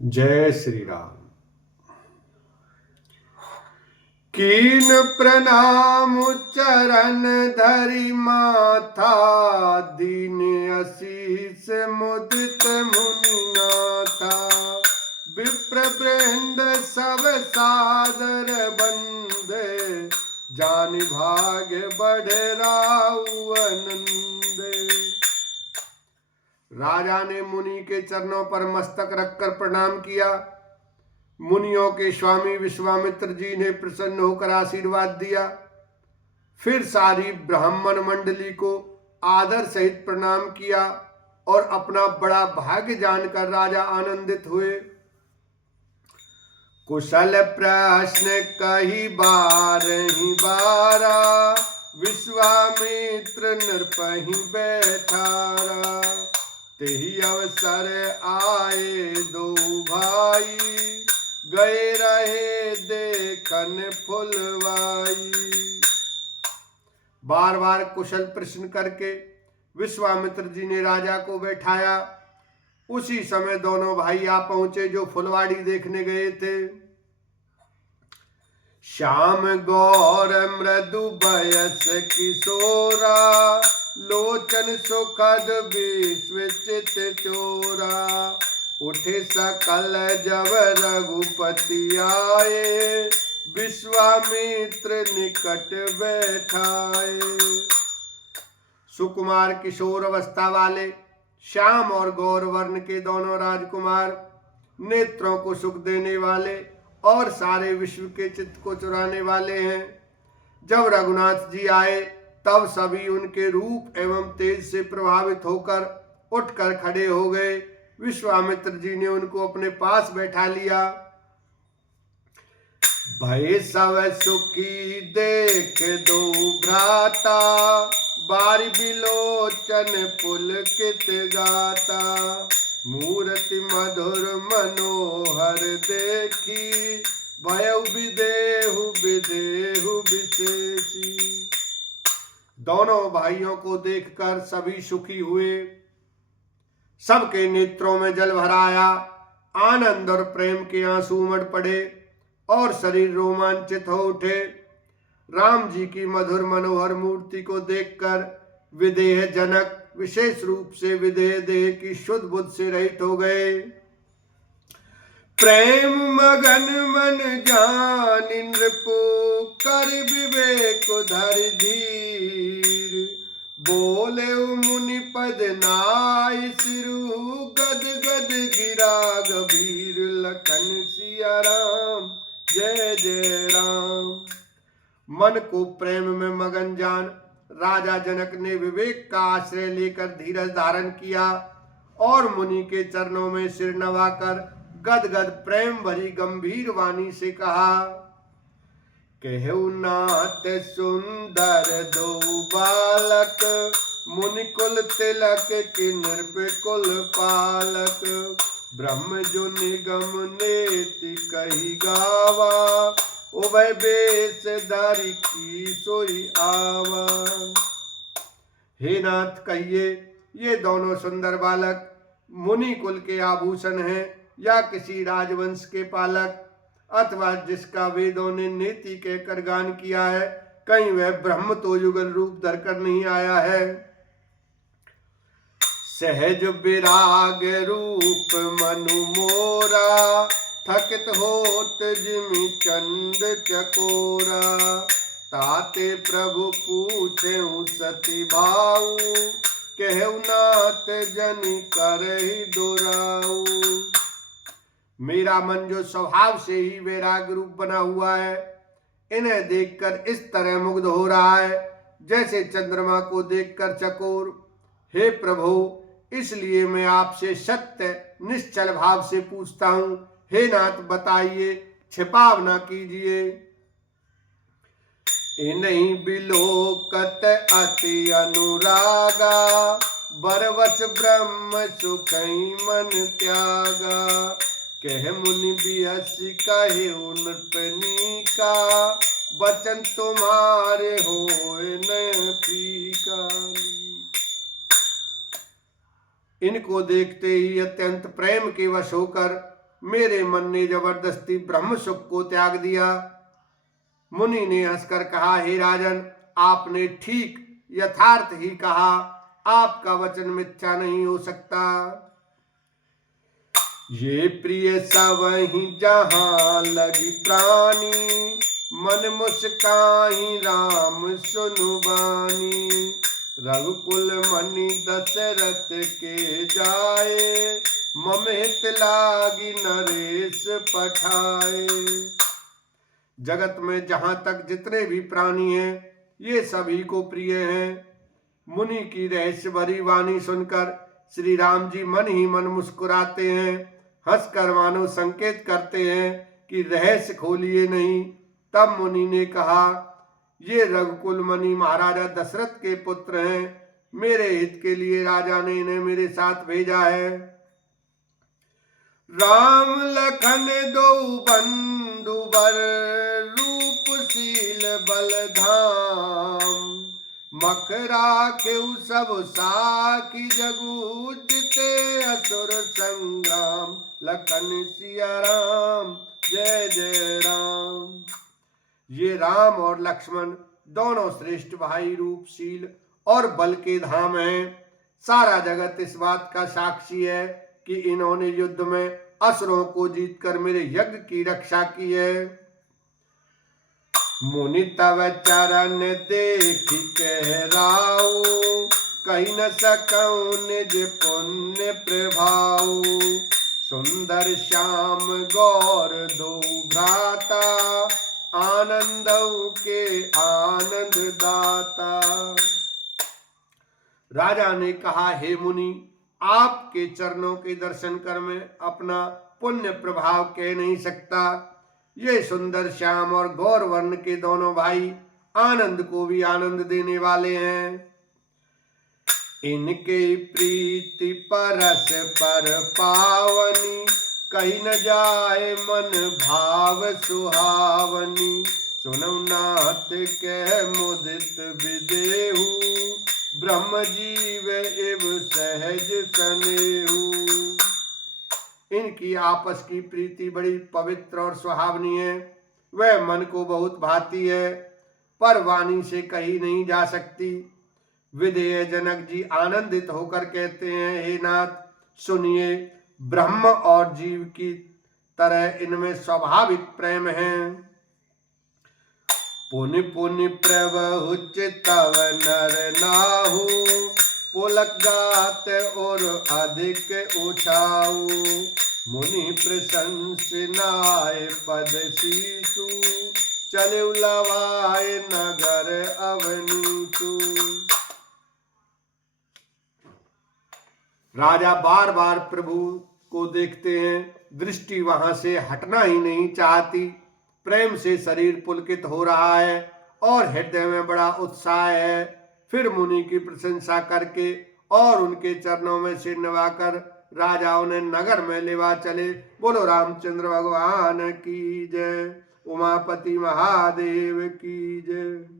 जय श्री राम। कीन प्रणाम चरण धरि माथा, दीन आशीष मुदित मुनि नाथा। विप्र वृंद सब सादर बंदे, जानि भाग्य बढ़े राउ आनंद। राजा ने मुनि के चरणों पर मस्तक रखकर प्रणाम किया। मुनियों के स्वामी विश्वामित्र जी ने प्रसन्न होकर आशीर्वाद दिया। फिर सारी ब्राह्मण मंडली को आदर सहित प्रणाम किया और अपना बड़ा भाग्य जानकर राजा आनंदित हुए। कुशल प्रश्न कही बारहि बारा, विश्वामित्र नृपहि बैठारा। तेहि अवसर आए दो भाई, गए रहे देखन फुलवाई। बार बार कुशल प्रश्न करके विश्वामित्र जी ने राजा को बैठाया। उसी समय दोनों भाई आ पहुंचे जो फुलवाड़ी देखने गए थे। श्याम गौर मृदु बयस किशोरा, लोचन सुखद विश्वचित चोरा। उठे सकल जब रघुपति आए, विश्वामित्र निकट बैठाए। सुकुमार किशोर अवस्था वाले श्याम और गौर वर्ण के दोनों राजकुमार, नेत्रों को सुख देने वाले और सारे विश्व के चित्त को चुराने वाले हैं। जब रघुनाथ जी आए तब सभी उनके रूप एवं तेज से प्रभावित होकर उठकर खड़े हो गए। विश्वामित्र जी ने उनको अपने पास बैठा लिया। भय सब सुखी देख दो भ्राता, बारी बिलोचन पुलकित गाता। मूर्ति मधुर मनोहर देखी, भयउ विदेहु विदेहु विशेषी। दोनों भाइयों को देखकर सभी सुखी हुए। सबके नेत्रों में जल भर आया। आनंद और प्रेम के आंसू उमड़ पड़े और शरीर रोमांचित हो उठे। राम जी की मधुर मनोहर मूर्ति को देखकर विदेह जनक विशेष रूप से विदेह देह की शुद्ध बुद्ध से रहित हो गए। प्रेम मगन मन जान नृपु, कर विवेक धर धीर। बोले मुनि पद नाय सिरु, गद गद गिरा गंभीर। लखन सिया राम जय जय राम। मन को प्रेम में मगन जान राजा जनक ने विवेक का आश्रय लेकर धीरज धारण किया और मुनि के चरणों में सिर नवाकर गदगद प्रेम भरी गंभीर वाणी से कहा। कहु नाथ सुंदर दो बालक, मुनि कुल तिलक कि नृप कुल पालक। ब्रह्म जो निगम नेति कही गावा, उभय बेश धारी की सोई आवा। हे नाथ कहिए, ये दोनों सुंदर बालक मुनि कुल के आभूषण हैं या किसी राजवंश के पालक, अथवा जिसका वेदों ने नेति कहकर गान किया है, कहीं वह ब्रह्म तो युगल रूप धरकर नहीं आया है। सहज विराग रूप मनु मोरा, थकित होत जिमि चंद चकोरा। ताते प्रभु पूछे सती भाऊ, कहु नाथ जन करहि दुराऊ। मेरा मन जो स्वभाव से ही वैराग रूप बना हुआ है, इन्हें देखकर इस तरह मुग्ध हो रहा है जैसे चंद्रमा को देखकर चकोर। हे प्रभु, इसलिए मैं आपसे सत्य निश्चल भाव से पूछता हूं। हे नाथ बताइए, छिपाव ना कीजिए। इन्हीं बिलोकत अति अनुरागा, बरवस ब्रह्म सुखई मन त्यागा। कह मुनि बियस कहे नृपनी का, वचन तुम्हारे होए न फीका। इनको देखते ही अत्यंत प्रेम के वश होकर मेरे मन ने जबरदस्ती ब्रह्म सुख को त्याग दिया। मुनि ने हंसकर कहा, हे राजन, आपने ठीक यथार्थ ही कहा, आपका वचन मिथ्या नहीं हो सकता। ये प्रिय सबहि जहाँ लगी प्राणी, मन मुस्काहि राम सुनु बानी। रघुकुल मणि दशरथ के जाए, मम हित लागी नरेश पठाए। जगत में जहां तक जितने भी प्राणी हैं, ये सभी को प्रिय हैं। मुनि की रहस्य भरी वाणी सुनकर श्री राम जी मन ही मन मुस्कुराते हैं, हंसकर मानो संकेत करते हैं कि रहस्य खोलिए नहीं। तब मुनि ने कहा, ये रघुकुल मणि महाराजा दशरथ के पुत्र हैं, मेरे हित के लिए राजा ने इन्हें मेरे साथ भेजा है। राम लखन दो बंधु बर, रूपशील बलधाम। मख राखेउ सब साखी, जगु जिते असुर संग्राम। लखन सिया राम, जय जय राम। ये राम और लक्ष्मण दोनों श्रेष्ठ भाई, रूपशील और बल के धाम हैं। सारा जगत इस बात का साक्षी है कि इन्होंने युद्ध में असुरों को जीतकर मेरे यज्ञ की रक्षा की है। मुनि तव चरण देखि कहराऊ, कहि न सकऊं निज पुण्य प्रभाऊ। सुंदर श्याम गौर दो भ्राता, आनंदऊ के आनंद दाता। राजा ने कहा, हे मुनि, आपके चरणों के दर्शन कर मैं अपना पुण्य प्रभाव कह नहीं सकता। ये सुंदर श्याम और गौर वर्ण के दोनों भाई आनंद को भी आनंद देने वाले हैं। इनके प्रीति परस पर पावनी, कहीं न जाए मन भाव सुहावनी। सुनौ नाथ के मुदित विदेहु, ब्रह्म जीव एव सहज सनेहु। इनकी आपस की प्रीति बड़ी पवित्र और सुहावनी है, वह मन को बहुत भाती है, पर वाणी से कही नहीं जा सकती। विदेह जनक जी आनंदित होकर कहते हैं, हे नाथ, सुनिए, ब्रह्म और जीव की तरह इनमें स्वाभाविक प्रेम है। पुनि पुनि प्रभु चितव नर नाहु, पुलक गात और अधिक उछाऊ। मुनि प्रशंसनाय पद शीशु, चले लवाए नगर अवनीचु। राजा बार बार प्रभु को देखते हैं, दृष्टि वहां से हटना ही नहीं चाहती। प्रेम से शरीर पुलकित हो रहा है और हृदय में बड़ा उत्साह है। फिर मुनि की प्रशंसा करके और उनके चरणों में सिर नवाकर राजा उन्हें नगर में लेवा चले। बोलो रामचंद्र भगवान की जय, उमापति महादेव की जय।